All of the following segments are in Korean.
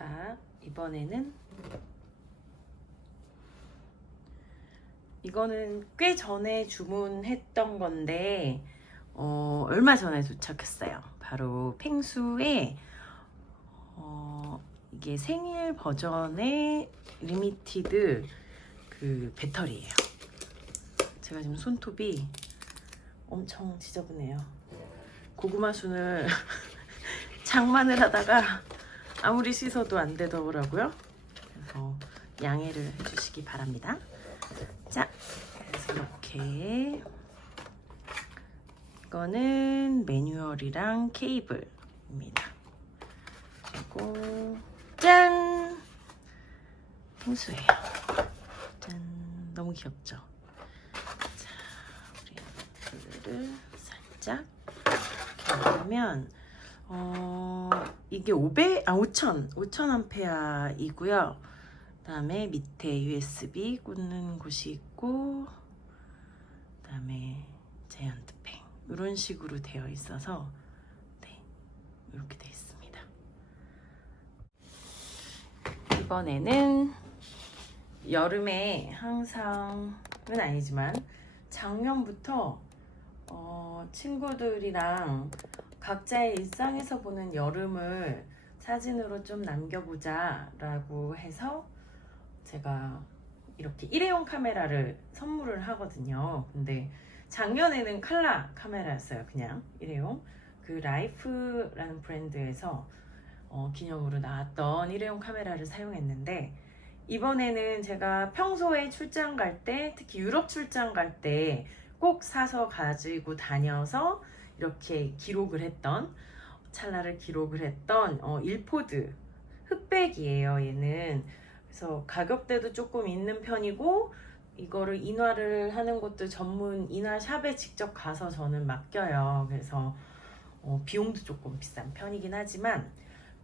자, 이거는 꽤 전에 주문했던 건데 얼마 전에 도착했어요. 바로 펭수의 이게 생일 버전의 리미티드 그 배터리예요. 제가 지금 손톱이 엄청 지저분해요. 고구마 순을 장만을 하다가 아무리 씻어도 안 되더라고요. 그래서 양해를 해주시기 바랍니다. 자, 그래서 이렇게 이거는 매뉴얼이랑 케이블입니다. 그리고 짠! 펭수예요. 짠! 너무 귀엽죠? 자, 우리 불을 살짝 이렇게 하면 이게 5000암페어이고요. 그다음에 밑에 USB 꽂는 곳이 있고, 그다음에 자이언트팽 이런 식으로 되어 있어서 네, 이렇게 되어 있습니다. 이번에는 여름에 항상은 아니지만 작년부터 친구들이랑 각자의 일상에서 보는 여름을 사진으로 좀 남겨보자 라고 해서 제가 이렇게 일회용 카메라를 선물을 하거든요. 근데 작년에는 칼라 카메라였어요. 그냥 일회용. 그 라이프라는 브랜드에서 기념으로 나왔던 일회용 카메라를 사용했는데, 이번에는 제가 평소에 출장 갈 때, 특히 유럽 출장 갈 때 꼭 사서 가지고 다녀서 이렇게 기록을 했던, 찰나를 기록을 했던 일포드 흑백이에요. 얘는 그래서 가격대도 조금 있는 편이고, 이거를 인화를 하는 것도 전문 인화샵에 직접 가서 저는 맡겨요. 그래서 비용도 조금 비싼 편이긴 하지만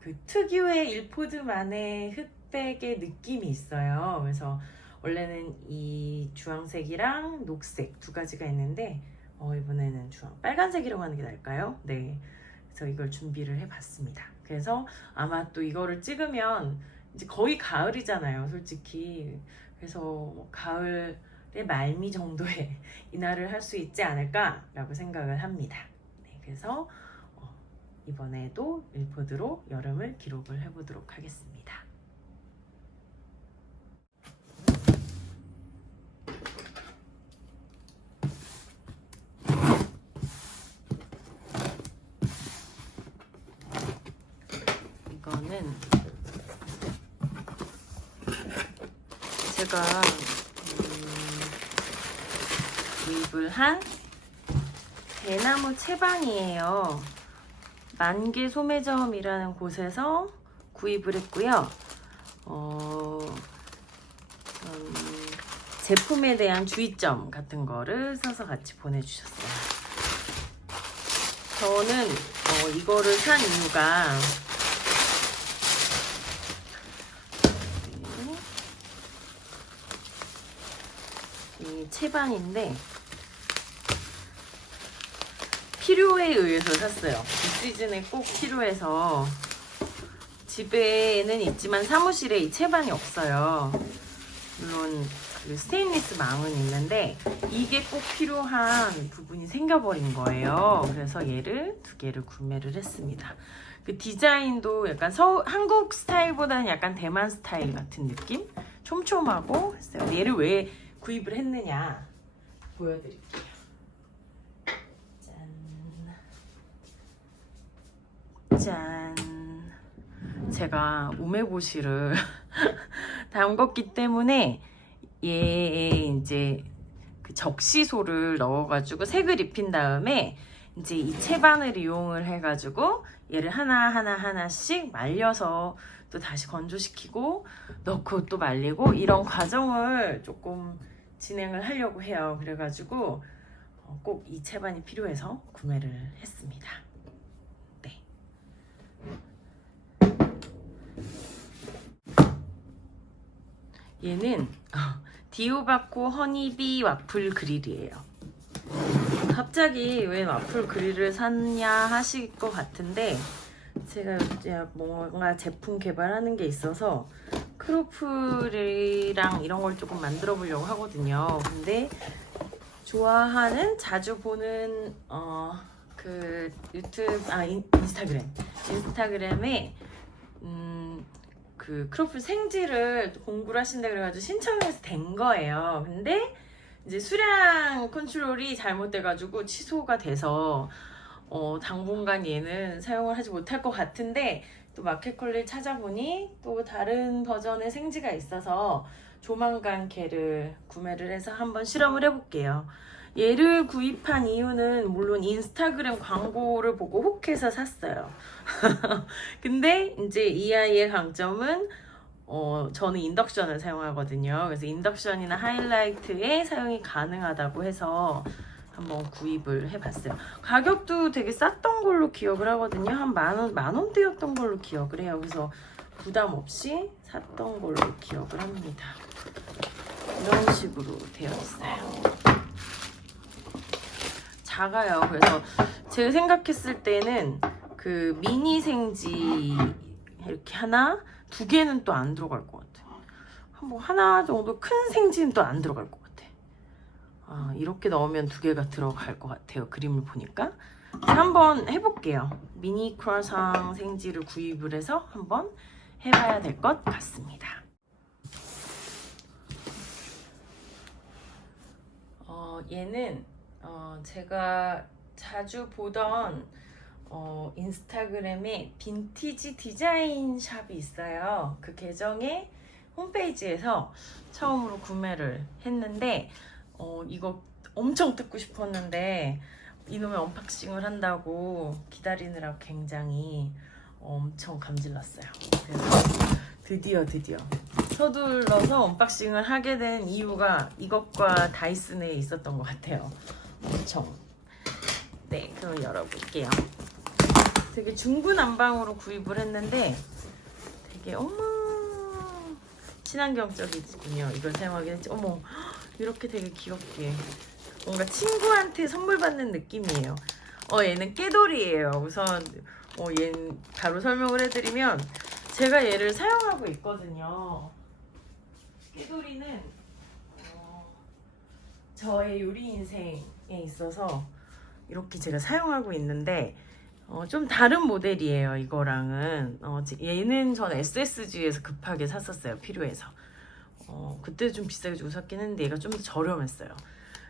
그 특유의 일포드만의 흑백의 느낌이 있어요. 그래서 원래는 이 주황색이랑 녹색 두 가지가 있는데 이번에는 빨간색이라고 하는 게 나을까요? 네, 그래서 이걸 준비를 해봤습니다. 그래서 아마 또 이거를 찍으면 이제 거의 가을이잖아요, 솔직히. 그래서 가을의 말미 정도의 인화를 할 수 있지 않을까라고 생각을 합니다. 네, 그래서 이번에도 일포드로 여름을 기록을 해보도록 하겠습니다. 이거는 제가 구입을 한 대나무 채반이에요. 만개 소매점이라는 곳에서 구입을 했고요. 제품에 대한 주의점 같은 거를 써서 같이 보내주셨어요. 저는 이거를 산 이유가 이 채반인데 필요에 의해서 샀어요. 이 시즌에 꼭 필요해서. 집에는 있지만 사무실에 이 채반이 없어요. 물론 그 스테인리스 망은 있는데 이게 꼭 필요한 부분이 생겨버린 거예요. 그래서 얘를 두 개를 구매를 했습니다. 그 디자인도 약간 한국 스타일보다는 약간 대만 스타일 같은 느낌? 촘촘하고 했어요. 얘를 왜 구입을 했느냐 보여드릴게요. 짠! 제가 우메보시를 담궜기 때문에 얘에 이제 그 적시소를 넣어가지고 색을 입힌 다음에 이제 이 채반을 이용을 해가지고 얘를 하나씩 말려서 또 다시 건조시키고 넣고 또 말리고 이런 과정을 조금 진행을 하려고 해요. 그래가지고 꼭 이 채반이 필요해서 구매를 했습니다. 네. 얘는 디오바코 허니비 와플 그릴이에요. 갑자기 왜 와플 그릴을 샀냐 하실 것 같은데 제가 이제 뭔가 제품 개발하는 게 있어서 크로플이랑 이런 걸 조금 만들어 보려고 하거든요. 근데 좋아하는 자주 보는 그 유튜브 인스타그램에 그 크로플 생지를 공부를 하신다 그래가지고 신청해서 된 거예요. 근데 이제 수량 컨트롤이 잘못돼가지고 취소가 돼서 당분간 얘는 사용을 하지 못할 것 같은데, 또 마켓컬리를 찾아보니 또 다른 버전의 생지가 있어서 조만간 걔를 구매를 해서 한번 실험을 해볼게요. 얘를 구입한 이유는 물론 인스타그램 광고를 보고 혹해서 샀어요. 근데 이제 이 아이의 강점은 저는 인덕션을 사용하거든요. 그래서 인덕션이나 하이라이트에 사용이 가능하다고 해서 한번 구입을 해봤어요. 가격도 되게 쌌던 걸로 기억을 하거든요. 한 만원대였던 걸로 기억을 해요. 그래서 부담 없이 샀던 걸로 기억을 합니다. 이런 식으로 되어 있어요. 작아요. 그래서 제가 생각했을 때는 그 미니 생지 이렇게 하나, 두 개는 또 안 들어갈 것 같아요. 뭐 하나 정도 큰 생지는 또 안 들어갈 것 같아요. 이렇게 넣으면 두 개가 들어갈 것 같아요. 그림을 보니까. 한번 해볼게요. 미니 크루아상 생지를 구입을 해서 한번 해봐야 될 것 같습니다. 얘는 제가 자주 보던 인스타그램에 빈티지 디자인 샵이 있어요. 그 계정의 홈페이지에서 처음으로 구매를 했는데 이거 엄청 뜯고 싶었는데 이놈의 언박싱을 한다고 기다리느라 굉장히 엄청 감질났어요. 그래서 드디어 서둘러서 언박싱을 하게 된 이유가 이것과 다이슨에 있었던 것 같아요. 엄청. 네, 그럼 열어볼게요. 되게 중구난방으로 구입을 했는데 되게 친환경적이군요. 이걸 사용하게 됐지. 어머, 이렇게 되게 귀엽게 뭔가 친구한테 선물 받는 느낌이에요. 얘는 깨돌이에요. 우선 얘는 바로 설명을 해드리면 제가 얘를 사용하고 있거든요. 깨돌이는 저의 요리 인생에 있어서 이렇게 제가 사용하고 있는데 좀 다른 모델이에요. 이거랑은 얘는 전 SSG에서 급하게 샀었어요. 필요해서. 그때 좀 비싸게 주고 샀긴 했는데 얘가 좀 더 저렴했어요.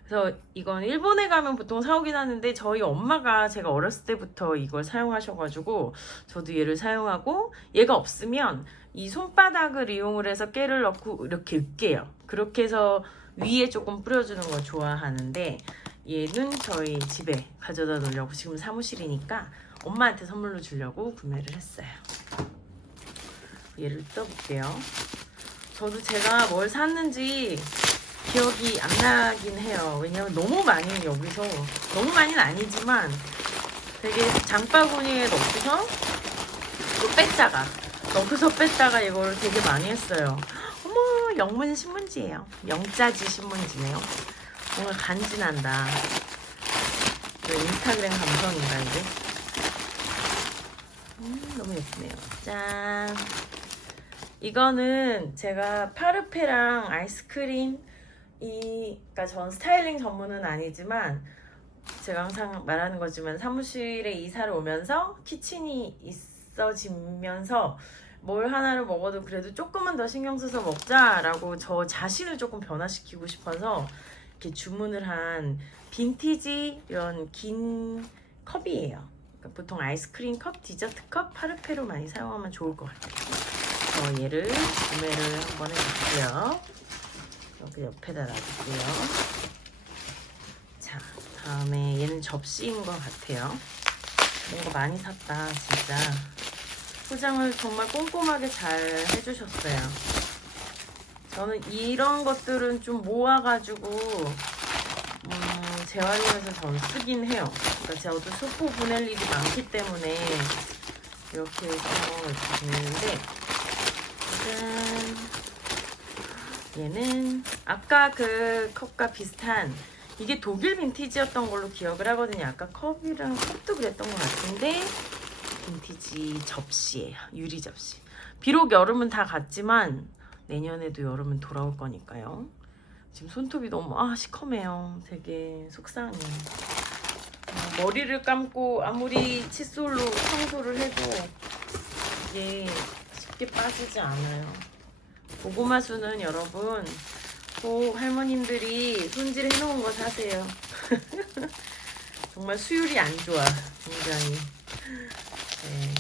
그래서 이건 일본에 가면 보통 사오긴 하는데 저희 엄마가 제가 어렸을 때부터 이걸 사용하셔가지고 저도 얘를 사용하고, 얘가 없으면 이 손바닥을 이용을 해서 깨를 넣고 이렇게 으깨요. 그렇게 해서 위에 조금 뿌려주는 걸 좋아하는데 얘는 저희 집에 가져다 놓으려고, 지금 사무실이니까 엄마한테 선물로 주려고 구매를 했어요. 얘를 떠볼게요. 저도 제가 뭘 샀는지 기억이 안 나긴 해요. 왜냐면 너무 많이 여기서, 너무 많이는 아니지만 되게 장바구니에 넣고서 또 뺐다가 이걸 되게 많이 했어요. 어머, 영문 신문지예요. 영자지 신문지네요. 뭔가 간지난다. 인스타그램 감성인가 이게? 너무 예쁘네요. 짠. 이거는 제가 파르페랑 아이스크림, 그러니까 전 스타일링 전문은 아니지만 제가 항상 말하는 거지만 사무실에 이사를 오면서 키친이 있어지면서 뭘 하나를 먹어도 그래도 조금은 더 신경 써서 먹자라고 저 자신을 조금 변화시키고 싶어서 이렇게 주문을 한 빈티지 이런 긴 컵이에요. 그러니까 보통 아이스크림 컵, 디저트 컵, 파르페로 많이 사용하면 좋을 것 같아요. 얘를 구매를 한번 해볼게요. 여기 옆에다 놔둘게요. 자, 다음에 얘는 접시인 것 같아요. 뭔가 많이 샀다, 진짜. 포장을 정말 꼼꼼하게 잘 해주셨어요. 저는 이런 것들은 좀 모아가지고 재활용해서 저는 쓰긴 해요. 그러니까 저도 소포 보낼 일이 많기 때문에 이렇게 해서 이렇게 보내는데, 짠. 얘는 아까 그 컵과 비슷한, 이게 독일 빈티지였던 걸로 기억을 하거든요. 아까 컵도 그랬던 것 같은데 빈티지 접시예요. 유리 접시. 비록 여름은 다 갔지만 내년에도 여름은 돌아올 거니까요. 지금 손톱이 너무 시커매요. 되게 속상해. 머리를 감고 아무리 칫솔로 청소를 해도 이게 쉽게 빠지지 않아요. 고구마수는 여러분 꼭 할머님들이 손질해 놓은 거 사세요. 정말 수율이 안 좋아. 굉장히. 네.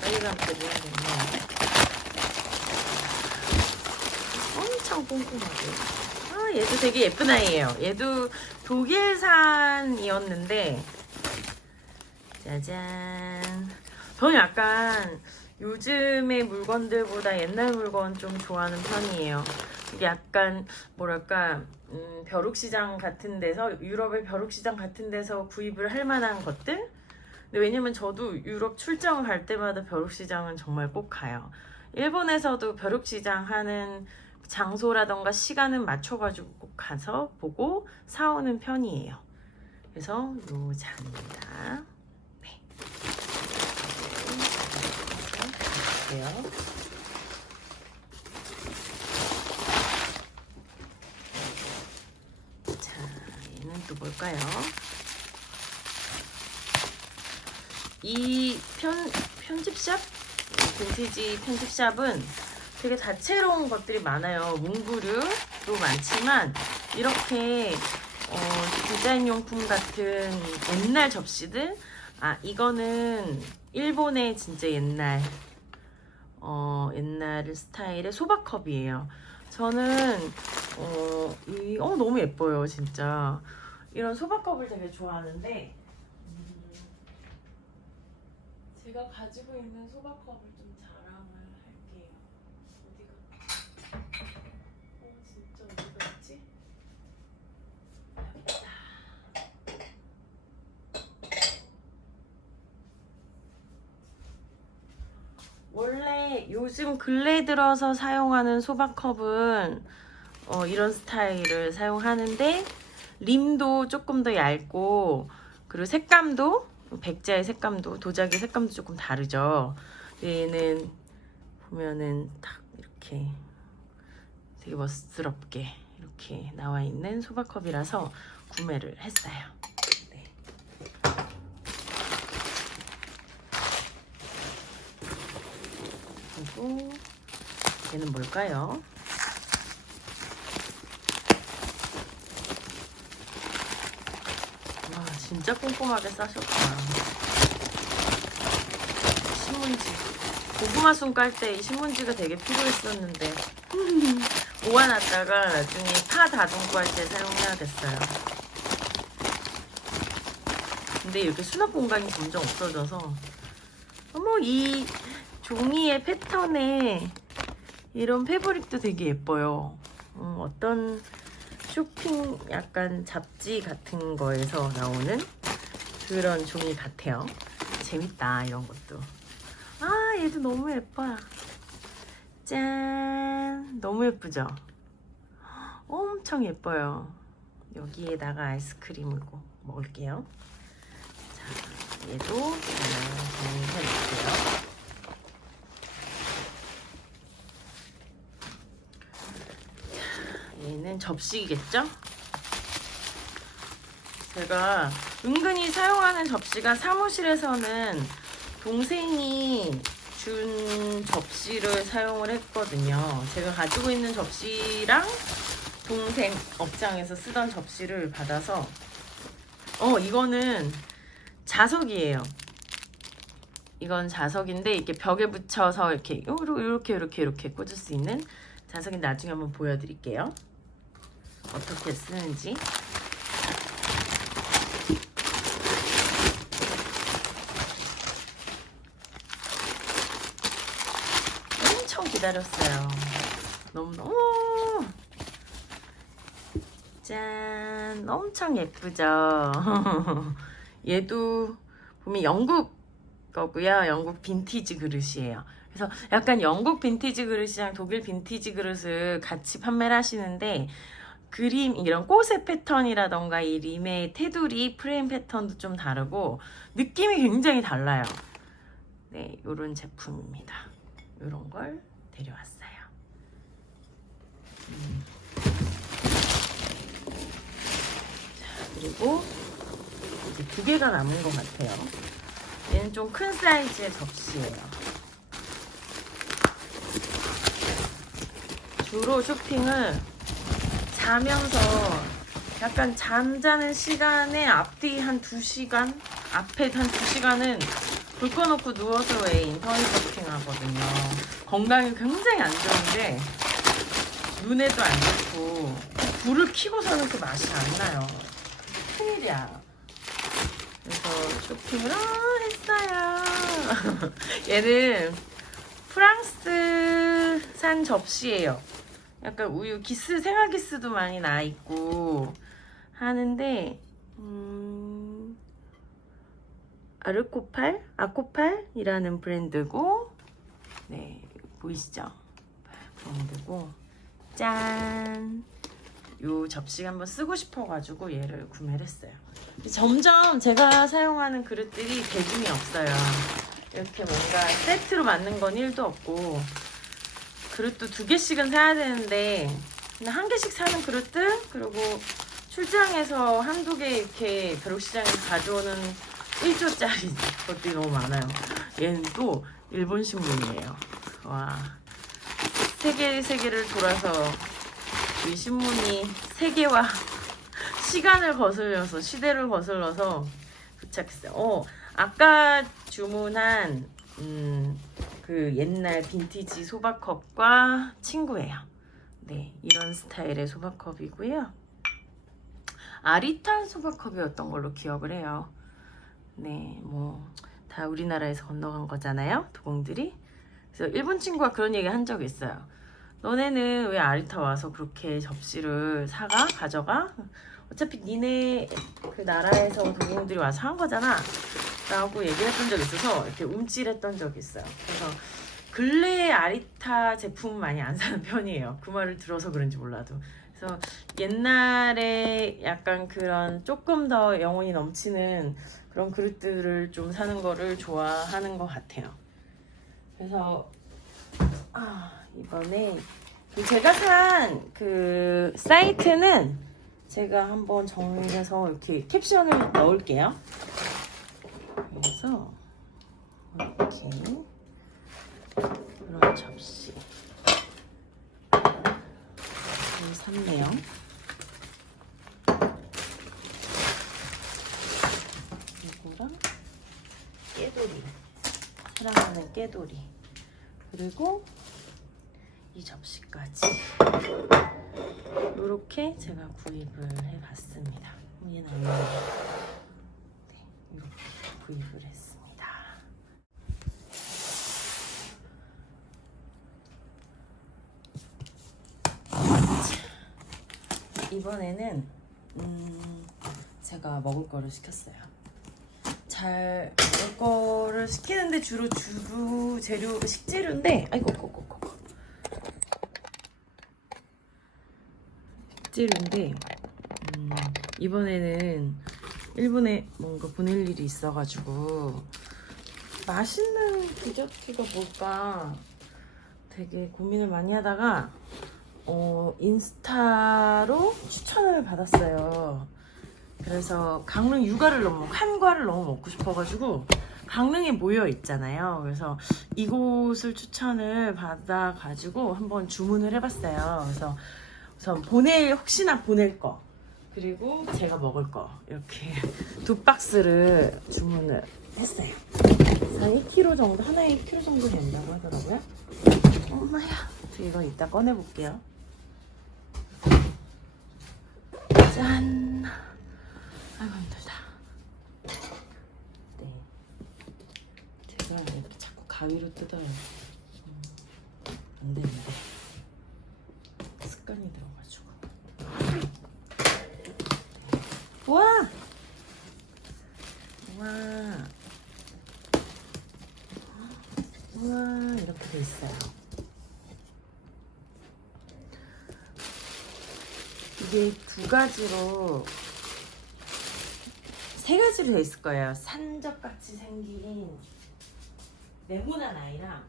빨리 감기를 해야겠네. 엄청 꼼꼼하게. 얘도 되게 예쁜 아이예요. 얘도 독일산이었는데 짜잔. 저는 약간 요즘의 물건들보다 옛날 물건 좀 좋아하는 편이에요. 이게 약간 뭐랄까 벼룩시장 같은 데서, 유럽의 벼룩시장 같은 데서 구입을 할 만한 것들. 근데 왜냐면 저도 유럽 출장을 갈 때마다 벼룩시장은 정말 꼭 가요. 일본에서도 벼룩시장 하는 장소라던가 시간은 맞춰가지고 꼭 가서 보고 사오는 편이에요. 그래서 요 잔입니다. 네. 볼게요. 자, 얘는 또 뭘까요? 이 편집샵? 빈티지 편집샵은 되게 다채로운 것들이 많아요. 문구류도 많지만 이렇게 디자인용품 같은 옛날 접시들. 이거는 일본의 진짜 옛날 스타일의 소박컵이에요. 저는 너무 예뻐요. 진짜 이런 소박컵을 되게 좋아하는데 제가 가지고 있는 소박컵을 좀 자랑을 할게요. 진짜 어디가 있지? 원래 요즘 근래 들어서 사용하는 소박컵은 이런 스타일을 사용하는데 림도 조금 더 얇고, 그리고 색감도 백자의 색감도, 도자기 색감도 조금 다르죠. 얘는 보면은 딱 이렇게 되게 멋스럽게 이렇게 나와 있는 소박컵이라서 구매를 했어요. 네. 그리고 얘는 뭘까요? 와, 진짜 꼼꼼하게 싸셨다. 신문지. 고구마 순 깔 때 이 신문지가 되게 필요했었는데 모아놨다가 나중에 파 다듬고 할 때 사용해야겠어요. 근데 이렇게 수납 공간이 점점 없어져서 이 종이의 패턴에 이런 패브릭도 되게 예뻐요. 어떤 쇼핑 약간 잡지 같은 거에서 나오는 그런 종이 같아요. 재밌다 이런 것도. 얘도 너무 예뻐요. 짠, 너무 예쁘죠? 엄청 예뻐요. 여기에다가 아이스크림을 먹을게요. 자, 얘도 정리해볼게요. 얘는 접시겠죠? 제가 은근히 사용하는 접시가, 사무실에서는 동생이 준 접시를 사용을 했거든요. 제가 가지고 있는 접시랑 동생 업장에서 쓰던 접시를 받아서 이거는 자석이에요. 이건 자석인데 이렇게 벽에 붙여서 이렇게 꽂을 수 있는 자석인데 나중에 한번 보여드릴게요. 어떻게 쓰는지. 엄청 기다렸어요. 너무너무 짠, 엄청 예쁘죠? 얘도 보면 영국 거고요. 영국 빈티지 그릇이에요. 그래서 약간 영국 빈티지 그릇이랑 독일 빈티지 그릇을 같이 판매를 하시는데 그림 이런 꽃의 패턴이라던가 이 림의 테두리 프레임 패턴도 좀 다르고 느낌이 굉장히 달라요. 네, 요런 제품입니다. 요런 걸 데려왔어요. 자, 그리고 이제 2개가 남은 것 같아요. 얘는 좀 큰 사이즈의 접시예요. 주로 쇼핑을 자면서 약간 잠자는 시간에 앞뒤 한 2시간? 앞에 한 2시간은 불 꺼놓고 누워서 왜 인터넷 쇼핑 하거든요. 건강에 굉장히 안 좋은데 눈에도 안 좋고 불을 켜고서는 그 맛이 안 나요. 큰일이야. 그래서 쇼핑을 했어요. 얘는 프랑스산 접시예요. 약간 우유 기스 생화기스도 많이 나 있고 하는데 아코팔이라는 브랜드고, 네, 보이시죠? 브랜드고, 짠! 요 접시 한번 쓰고 싶어가지고 얘를 구매를 했어요. 점점 제가 사용하는 그릇들이 대중이 없어요. 이렇게 뭔가 세트로 맞는 건 1도 없고, 그릇도 2개씩은 사야 되는데 그냥 1개씩 사는 그릇들, 그리고 출장에서 1~2개 이렇게 벼룩시장에서 가져오는 1조짜리 것들이 너무 많아요. 얘는 또 일본 신문이에요. 와, 세계를 돌아서 이 신문이 세계와 시간을 거슬려서, 시대를 거슬러서 도착했어요. 아까 주문한 그 옛날 빈티지 소박컵과 친구예요. 네, 이런 스타일의 소박컵이고요. 아리탄 소박컵이었던 걸로 기억을 해요. 네, 뭐 다 우리나라에서 건너간 거잖아요, 도공들이. 그래서 일본 친구가 그런 얘기 한 적이 있어요. 너네는 왜 아리타 와서 그렇게 접시를 가져가? 어차피 니네 그 나라에서 도공들이 와서 한 거잖아 라고 얘기를 했던 적이 있어서 이렇게 움찔했던 적이 있어요. 그래서 근래에 아리타 제품 많이 안 사는 편이에요. 그 말을 들어서 그런지 몰라도. 그래서 옛날에 약간 그런 조금 더 영혼이 넘치는 그런 그릇들을 좀 사는 거를 좋아하는 것 같아요. 그래서 이번에 제가 산 그 사이트는 제가 한번 정리해서 이렇게 캡션을 넣을게요. 그래서 이렇게 그런 접시 샀네요. 이거랑 깨돌이, 사랑하는 깨돌이, 그리고 이 접시까지 이렇게 제가 구입을 해봤습니다. 얘는 안 나와요. 네, 이렇게 구입을 했습니다. 이번에는 제가 먹을 거를 시켰어요. 잘 먹을 거를 시키는데 주로 주부 재료, 식재료인데, 아이고 식재료인데 이번에는 일본에 뭔가 보낼 일이 있어가지고 맛있는 디저트가 뭘까 되게 고민을 많이 하다가 인스타로 추천을 받았어요. 그래서 강릉 한과를 너무 먹고 싶어가지고 강릉에 모여 있잖아요. 그래서 이곳을 추천을 받아가지고 한번 주문을 해봤어요. 그래서 우선 혹시나 보낼 거, 그리고 제가 먹을 거, 이렇게 2박스를 주문을 했어요. 한 2kg 정도, 하나에 2kg 정도 된다고 하더라고요. 엄마야, 이거 이따 꺼내볼게요. 짠! 아이고 힘들다. 네, 제가 이렇게 자꾸 가위로 뜯어요. 안 되는데 습관이 들어가지고. 우와! 우와! 우와, 이렇게 돼 이게 두 가지로, 세 가지로 돼 있을 거예요. 산적같이 생긴 네모난 아이랑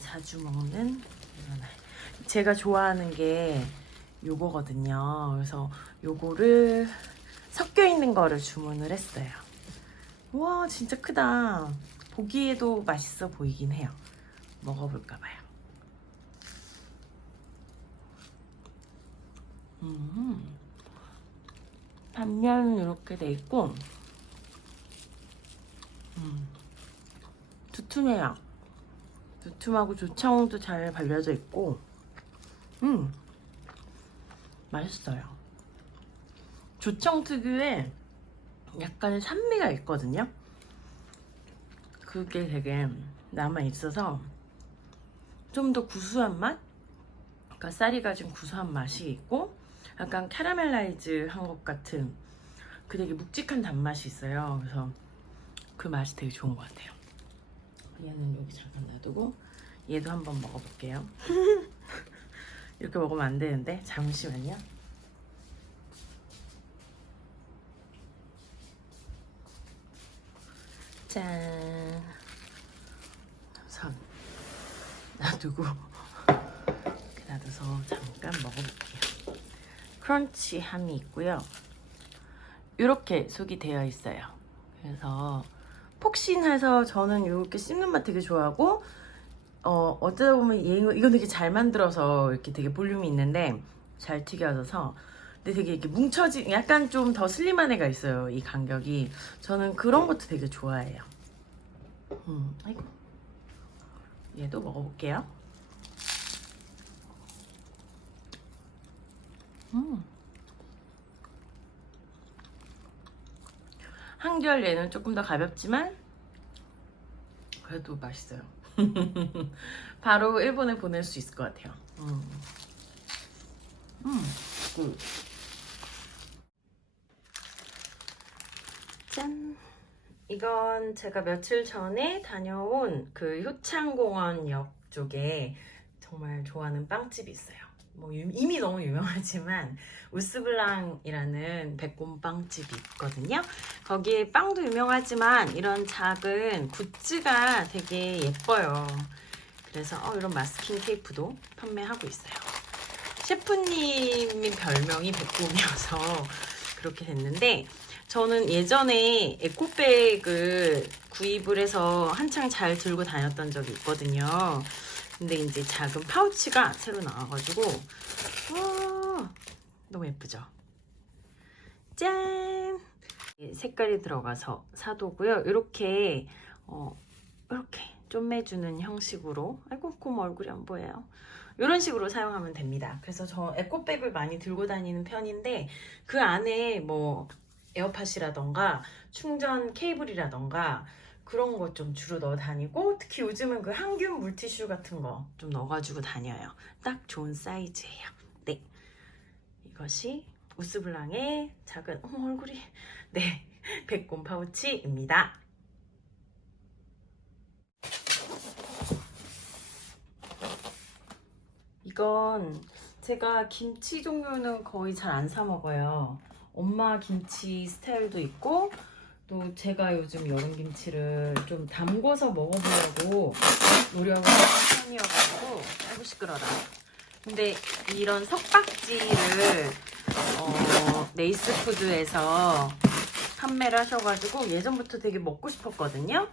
자주 먹는 이런 아이. 제가 좋아하는 게 요거거든요. 그래서 요거를 섞여 있는 거를 주문을 했어요. 와, 진짜 크다. 보기에도 맛있어 보이긴 해요. 먹어볼까 봐요. 단면은 이렇게 돼 있고, 두툼해요. 두툼하고 조청도 잘 발려져 있고, 맛있어요. 조청 특유의 약간의 산미가 있거든요. 그게 되게 남아 있어서 좀 더 구수한 맛? 그러니까 쌀이 가진 구수한 맛이 있고, 약간 캐러멜라이즈 한 것 같은 그 되게 묵직한 단맛이 있어요. 그래서 그 맛이 되게 좋은 것 같아요. 얘는 여기 잠깐 놔두고 얘도 한번 먹어볼게요. 이렇게 먹으면 안 되는데 잠시만요. 짠. 우선 놔두고 이렇게 놔둬서 잠깐 먹어볼게요. 크런치함이 있고요. 이렇게 속이 되어 있어요. 그래서 폭신해서 저는 이렇게 씹는 맛 되게 좋아하고, 어쩌다 보면 이건 되게 잘 만들어서 이렇게 되게 볼륨이 있는데 잘 튀겨져서, 근데 되게 이렇게 뭉쳐진, 약간 좀 더 슬림한 애가 있어요. 이 간격이. 저는 그런 것도 되게 좋아해요. 아이고. 얘도 먹어볼게요. 한결 얘는 조금 더 가볍지만 그래도 맛있어요. 바로 일본에 보낼 수 있을 것 같아요. 굿. 짠. 이건 제가 며칠 전에 다녀온 그 효창공원역 쪽에 정말 좋아하는 빵집이 있어요. 뭐 이미 너무 유명하지만 우스블랑이라는 백곰빵집이 있거든요. 거기에 빵도 유명하지만 이런 작은 굿즈가 되게 예뻐요. 그래서 이런 마스킹 테이프도 판매하고 있어요. 셰프님의 별명이 백곰이어서 그렇게 됐는데, 저는 예전에 에코백을 구입을 해서 한창 잘 들고 다녔던 적이 있거든요. 근데 이제 작은 파우치가 새로 나와가지고 와, 너무 예쁘죠? 짠! 색깔이 들어가서 사도고요. 이렇게 이렇게 쪼매주는 형식으로, 아이고 곰 얼굴이 안 보여요. 이런 식으로 사용하면 됩니다. 그래서 저 에코백을 많이 들고 다니는 편인데, 그 안에 뭐 에어팟이라던가 충전 케이블이라던가 그런 거 좀 주로 넣어 다니고, 특히 요즘은 그 항균 물티슈 같은 거 좀 넣어가지고 다녀요. 딱 좋은 사이즈예요. 네, 이것이 우스블랑의 작은, 얼굴이, 네, 백곰 파우치입니다. 이건 제가 김치 종류는 거의 잘 안 사 먹어요. 엄마 김치 스타일도 있고, 또 제가 요즘 여름 김치를 좀 담궈서 먹어보려고 노력을 하는 편이어가지고, 아이고 시끄러라. 근데 이런 석박지를 네이스푸드에서 판매를 하셔가지고 예전부터 되게 먹고 싶었거든요.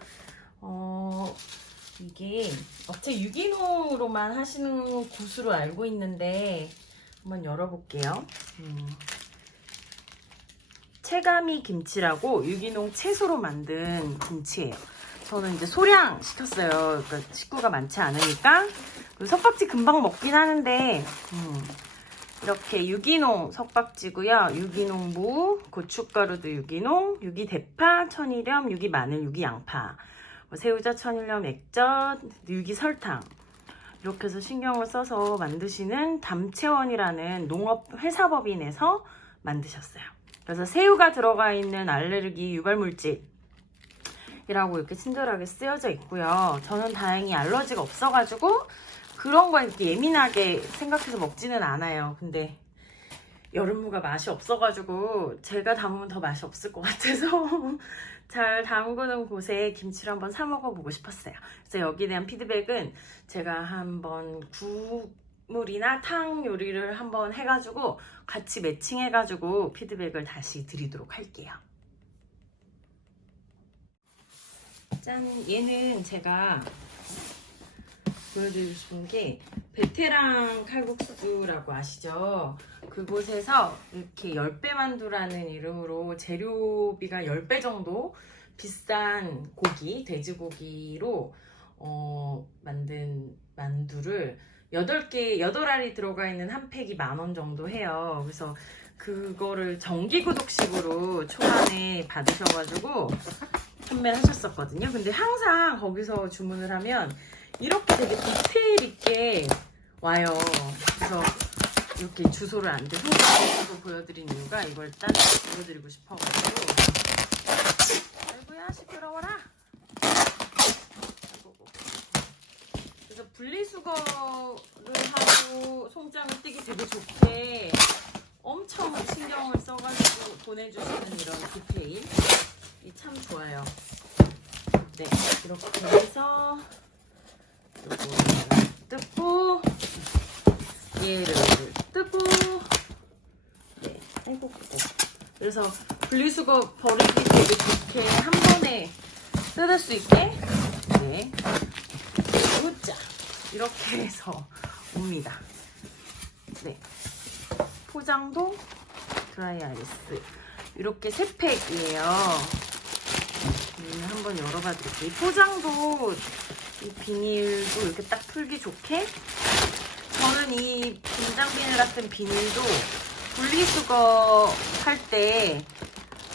이게 업체 유기농으로만 하시는 곳으로 알고 있는데 한번 열어볼게요. 체가미 김치라고 유기농 채소로 만든 김치예요. 저는 이제 소량 시켰어요. 그러니까 식구가 많지 않으니까. 석박지 금방 먹긴 하는데, 이렇게 유기농 석박지고요. 유기농 무, 고춧가루도 유기농, 유기대파, 천일염, 유기마늘, 유기양파, 새우젓, 천일염, 액젓, 유기설탕, 이렇게 해서 신경을 써서 만드시는 담채원이라는 농업 회사법인에서 만드셨어요. 그래서 새우가 들어가 있는 알레르기 유발물질이라고 이렇게 친절하게 쓰여져 있고요. 저는 다행히 알러지가 없어가지고 그런 거 이렇게 예민하게 생각해서 먹지는 않아요. 근데 여름무가 맛이 없어가지고 제가 담으면 더 맛이 없을 것 같아서 잘 담그는 곳에 김치를 한번 사 먹어보고 싶었어요. 그래서 여기에 대한 피드백은 제가 한번 국물이나 탕 요리를 한번 해가지고 같이 매칭해가지고 피드백을 다시 드리도록 할게요. 짠! 얘는 제가 보여드리고 싶은 게 베테랑 칼국수라고 아시죠? 그곳에서 이렇게 10배 만두라는 이름으로 재료비가 10배 정도 비싼 고기, 돼지고기로 만든 만두를 8개, 8알이 들어가 있는 한 팩이 10,000원 정도 해요. 그래서 그거를 정기구독식으로 초반에 받으셔가지고 판매를 하셨었거든요. 근데 항상 거기서 주문을 하면 이렇게 되게 디테일 있게 와요. 그래서 이렇게 주소를 안 대고 주소 보여드린 이유가 이걸 딱 보여드리고 싶어가지고. 아이고야 시끄러워라. 그래서 분리수거를 하고 송장을 떼기 되게 좋게 엄청 신경을 써가지고 보내주시는 이런 디테일이 참 좋아요. 네, 이렇게 해서 요거를 뜯고 얘를 뜯고 네, 아이고 그래서 분리수거 버리기 되게 좋게 한 번에 뜯을 수 있게 네, 우짜 이렇게 해서 옵니다. 네, 포장도 드라이 아이스 이렇게 3팩이에요. 한번 열어봐 드릴게요. 이 포장도 이 비닐도 이렇게 딱 풀기 좋게 저는 이 김장 비닐 같은 비닐도 분리수거 할 때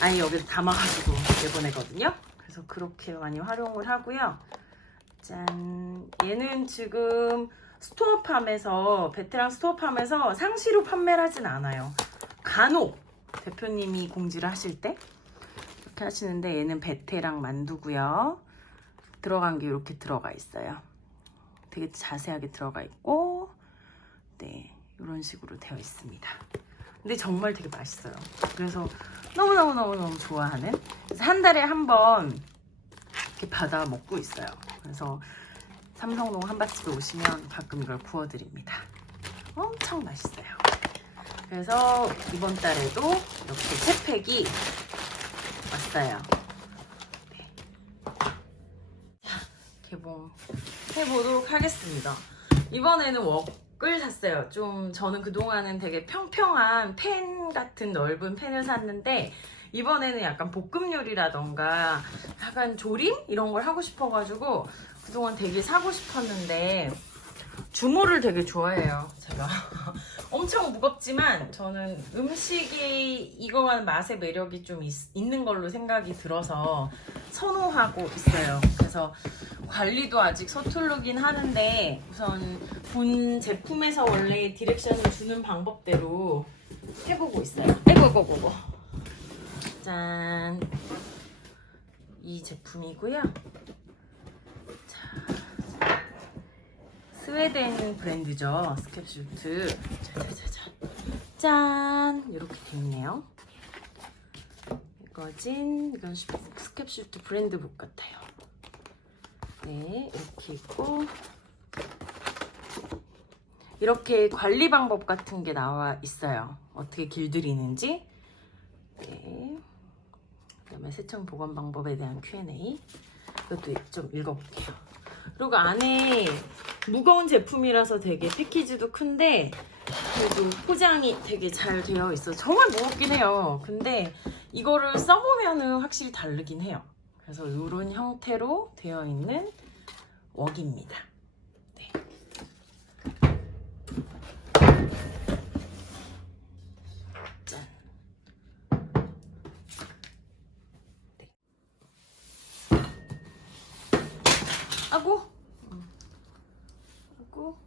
아예 여기서 담아가지고 내보내거든요. 그래서 그렇게 많이 활용을 하고요. 짠! 얘는 지금 스토어팜에서 베테랑 스토어팜에서 상시로 판매를 하진 않아요. 간혹 대표님이 공지를 하실 때 이렇게 하시는데 얘는 베테랑 만두고요. 들어간 게 이렇게 들어가 있어요. 되게 자세하게 들어가 있고 네 이런 식으로 되어 있습니다. 근데 정말 되게 맛있어요. 그래서 너무너무 좋아하는 그래서 한 달에 한 번 이렇게 받아 먹고 있어요. 그래서 삼성동 한밭집에 오시면 가끔 이걸 구워드립니다. 엄청 맛있어요. 그래서 이번 달에도 이렇게 3팩이 왔어요. 네. 자, 개봉해보도록 하겠습니다. 이번에는 웍을 샀어요. 좀 저는 그동안은 되게 평평한 팬 같은 넓은 팬을 샀는데 이번에는 약간 볶음 요리라던가 약간 조림? 이런 걸 하고 싶어가지고 그동안 되게 사고 싶었는데 주모를 되게 좋아해요. 제가 엄청 무겁지만 저는 음식이 이거만 맛의 매력이 좀 있는 걸로 생각이 들어서 선호하고 있어요. 그래서 관리도 아직 서투르긴 하는데 우선 본 제품에서 원래 디렉션을 주는 방법대로 해보고 있어요. 아이고 짠! 이 제품이고요. 자, 스웨덴 브랜드죠. 스캡슐트. 자자자자. 짠! 이렇게 돼 있네요. 이건 스캡슐트 브랜드북 같아요. 네, 이렇게 있고 이렇게 관리 방법 같은 게 나와 있어요. 어떻게 길들이는지. 네. 그다음에 세척 보관 방법에 대한 Q&A. 이것도 좀 읽어볼게요. 그리고 안에 무거운 제품이라서 되게 패키지도 큰데 그래도 포장이 되게 잘 되어 있어. 정말 무겁긴 해요. 근데 이거를 써보면은 확실히 다르긴 해요. 그래서 이런 형태로 되어 있는 웍입니다. 네. 짠. 네. 아고. 아고.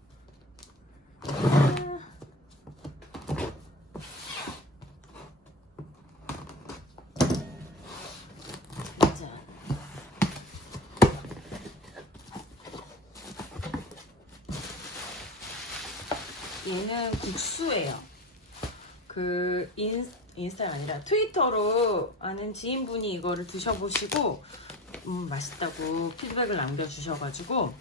얘는 국수예요. 그 인스타가 아니라 트위터로 아는 지인분이 이거를 드셔보시고 맛있다고 피드백을 남겨주셔가지고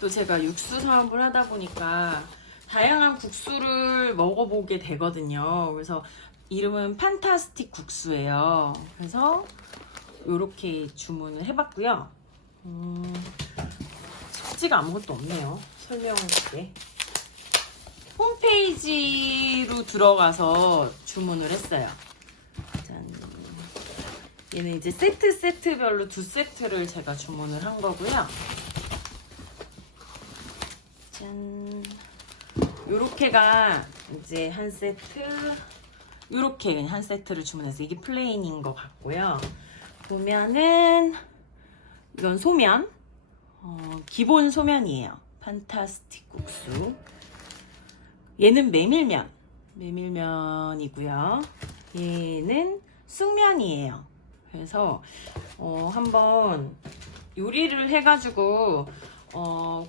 또 제가 육수 사업을 하다 보니까 다양한 국수를 먹어보게 되거든요. 그래서 이름은 판타스틱 국수예요. 그래서 이렇게 주문을 해봤고요. 숙지가 아무것도 없네요. 설명할게. 홈페이지로 들어가서 주문을 했어요. 짠. 얘는 이제 세트별로 2세트를 제가 주문을 한 거고요. 짠. 요렇게가 이제 한 세트, 요렇게 한 세트를 주문했어요. 이게 플레인인 것 같고요. 보면은 이건 소면, 기본 소면이에요. 판타스틱 국수. 얘는 메밀면이고요. 얘는 쑥면이에요. 그래서 한번 요리를 해가지고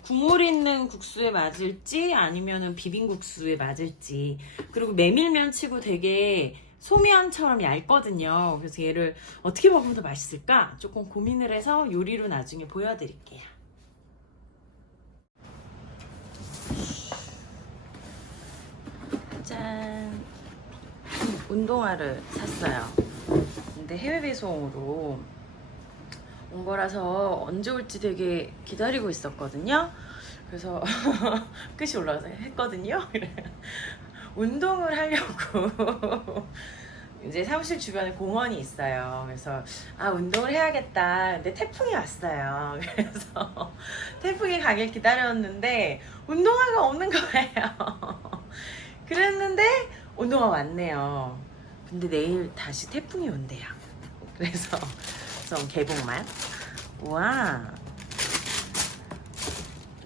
국물 있는 국수에 맞을지 아니면은 비빔국수에 맞을지. 그리고 메밀면 치고 되게 소면처럼 얇거든요. 그래서 얘를 어떻게 먹으면 더 맛있을까 조금 고민을 해서 요리로 나중에 보여드릴게요. 짠! 운동화를 샀어요. 근데 해외 배송으로 온 거라서 언제 올지 되게 기다리고 있었거든요. 그래서 끝이 올라가서 했거든요. 운동을 하려고 이제 사무실 주변에 공원이 있어요. 그래서 운동을 해야겠다. 근데 태풍이 왔어요. 그래서 태풍이 가길 기다렸는데 운동화가 없는 거예요. 그랬는데 운동화 왔네요. 근데 내일 다시 태풍이 온대요. 그래서 좀 개봉만. 우와.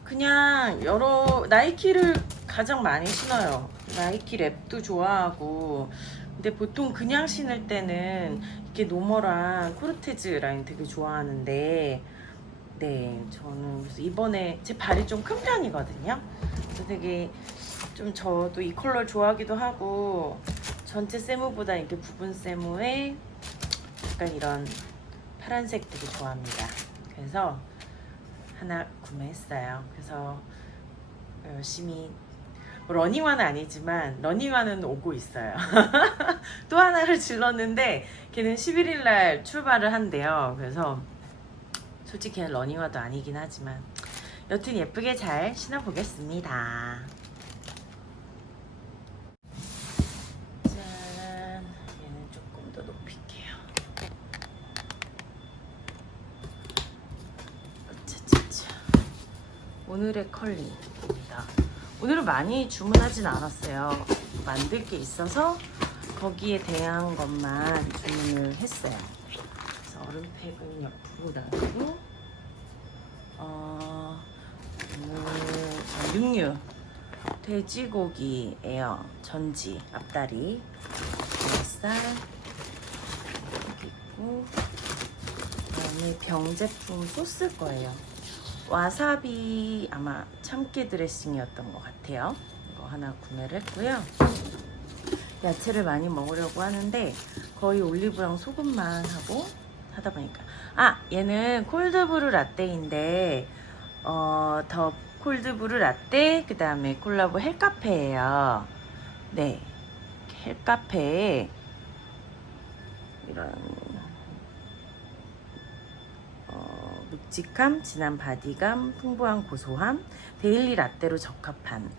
그냥 여러 나이키를 가장 많이 신어요. 나이키 랩도 좋아하고. 근데 보통 그냥 신을 때는 이렇게 노멀한 코르테즈 라인 되게 좋아하는데, 네, 저는 그래서 이번에 제 발이 좀 큰 편이거든요. 그래서 되게 좀 저도 이 컬러 좋아하기도 하고, 전체 세무보다 이렇게 부분 세무에 약간 이런 파란색 되게 좋아합니다. 그래서 하나 구매했어요. 그래서 열심히 러닝화는 아니지만 러닝화는 오고 있어요. 또 하나를 질렀는데 걔는 11일날 출발을 한대요. 그래서 솔직히 걔는 러닝화도 아니긴 하지만 여튼 예쁘게 잘 신어보겠습니다. 짠, 얘는 조금 더 높일게요. 짜자자. 오늘의 컬리입니다. 오늘은 많이 주문하진 않았어요. 만들 게 있어서 거기에 대한 것만 주문을 했어요. 그래서 얼음팩은 옆으로 놔두고 육류 돼지고기예요. 전지, 앞다리, 살 여기 있고, 그다음에 병 제품 소스일 거예요. 와사비 아마 참깨 드레싱이었던 것 같아요. 이거 하나 구매를 했고요. 야채를 많이 먹으려고 하는데 거의 올리브랑 소금만 하고 하다 보니까 얘는 콜드브루 라떼인데 더 콜드브루 라떼 그 다음에 콜라보 헬카페예요. 네, 헬카페에 이런 묵직함, 진한 바디감, 풍부한 고소함, 데일리 라떼로 적합한.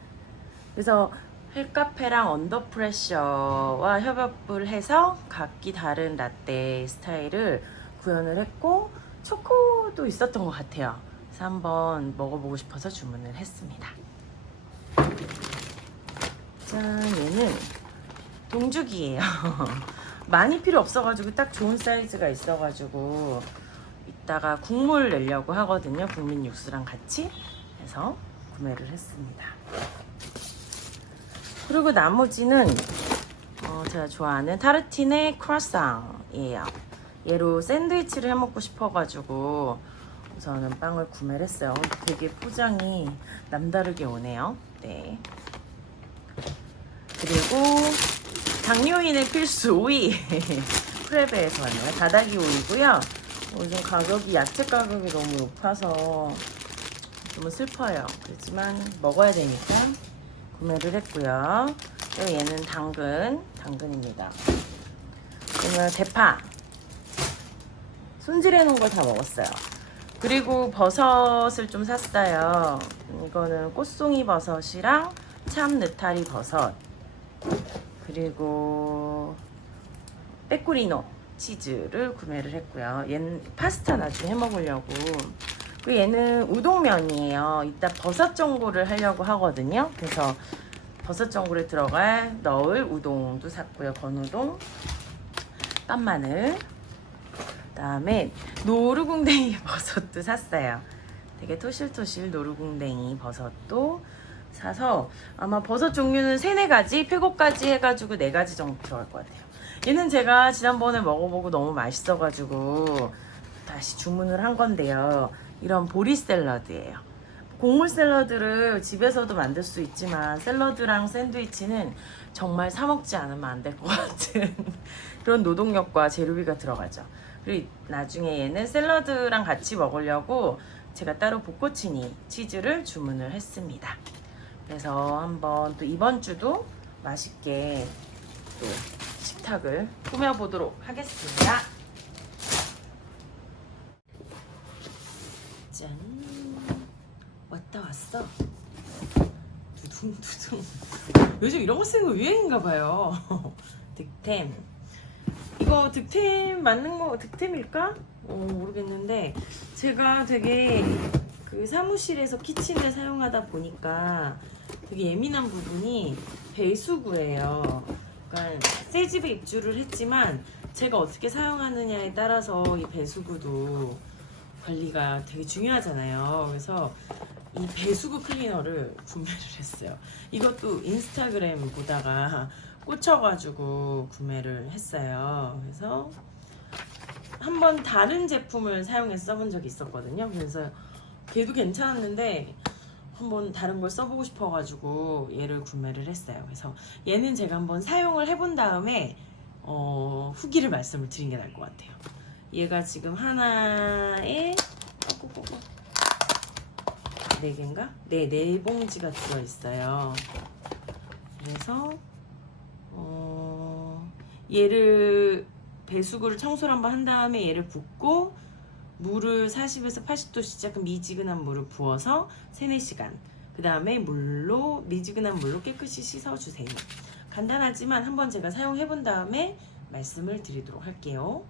그래서 헬카페랑 언더프레셔와 협업을 해서 각기 다른 라떼 스타일을 구현을 했고 초코도 있었던 것 같아요. 그래서 한번 먹어보고 싶어서 주문을 했습니다. 짠, 얘는 동죽이에요. 많이 필요 없어가지고 딱 좋은 사이즈가 있어가지고 이따가 국물 내려고 하거든요. 국민 육수랑 같이 해서 구매를 했습니다. 그리고 나머지는 제가 좋아하는 타르틴의 크루아상이에요. 얘로 샌드위치를 해먹고 싶어가지고 저는 빵을 구매를 했어요. 되게 포장이 남다르게 오네요. 네. 그리고 당뇨인의 필수 오이 프레베에서 왔네요. 다다기 오이고요. 요즘 가격이 야채 가격이 너무 높아서 너무 슬퍼요. 그렇지만 먹어야 되니까 구매를 했고요. 그리고 얘는 당근입니다. 오늘 대파 손질해 놓은 걸 다 먹었어요. 그리고 버섯을 좀 샀어요. 이거는 꽃송이 버섯이랑 참 느타리 버섯, 그리고 빼꾸리노 치즈를 구매를 했고요. 얘는 파스타 나중에 해 먹으려고. 그리고 얘는 우동면이에요. 이따 버섯 전골을 하려고 하거든요. 그래서 버섯 전골에 넣을 우동도 샀고요. 건우동, 깐마늘, 그다음에 노루궁뎅이 버섯도 샀어요. 되게 토실토실 노루궁뎅이 버섯도 사서 아마 버섯 종류는 3, 4가지, 7가지 해가지고 4가지 정도 들어갈 것 같아요. 얘는 제가 지난번에 먹어보고 너무 맛있어가지고 다시 주문을 한 건데요. 이런 보리 샐러드예요. 곡물 샐러드를 집에서도 만들 수 있지만 샐러드랑 샌드위치는 정말 사 먹지 않으면 안 될 것 같은 그런 노동력과 재료비가 들어가죠. 그리고 나중에 얘는 샐러드랑 같이 먹으려고 제가 따로 보코치니 치즈를 주문을 했습니다. 그래서 한번 또 이번 주도 맛있게 또 식탁을 꾸며보도록 하겠습니다. 짠! 왔어. 두둥두둥. 요즘 이런 거 쓰는 거 유행인가 봐요. 득템. 이거 득템 맞는 거 득템일까? 모르겠는데 제가 되게 그 사무실에서 키친을 사용하다 보니까 되게 예민한 부분이 배수구예요. 그러니까 새 집에 입주를 했지만 제가 어떻게 사용하느냐에 따라서 이 배수구도 관리가 되게 중요하잖아요. 그래서 이 배수구 클리너를 구매를 했어요. 이것도 인스타그램 보다가 꽂혀가지고 구매를 했어요. 그래서 한번 다른 제품을 사용해서 써본 적이 있었거든요. 그래서 걔도 괜찮았는데 한번 다른 걸 써보고 싶어가지고 얘를 구매를 했어요. 그래서 얘는 제가 한번 사용을 해본 다음에 후기를 말씀을 드린 게 나을 것 같아요. 얘가 지금 하나에 4개인가? 네, 4봉지가 들어있어요. 그래서 얘를 배수구를 청소를 한번 한 다음에 얘를 붓고 물을 40에서 80도씨 약간 미지근한 물을 부어서 3, 4시간 그 다음에 미지근한 물로 깨끗이 씻어주세요. 간단하지만 한번 제가 사용해 본 다음에 말씀을 드리도록 할게요.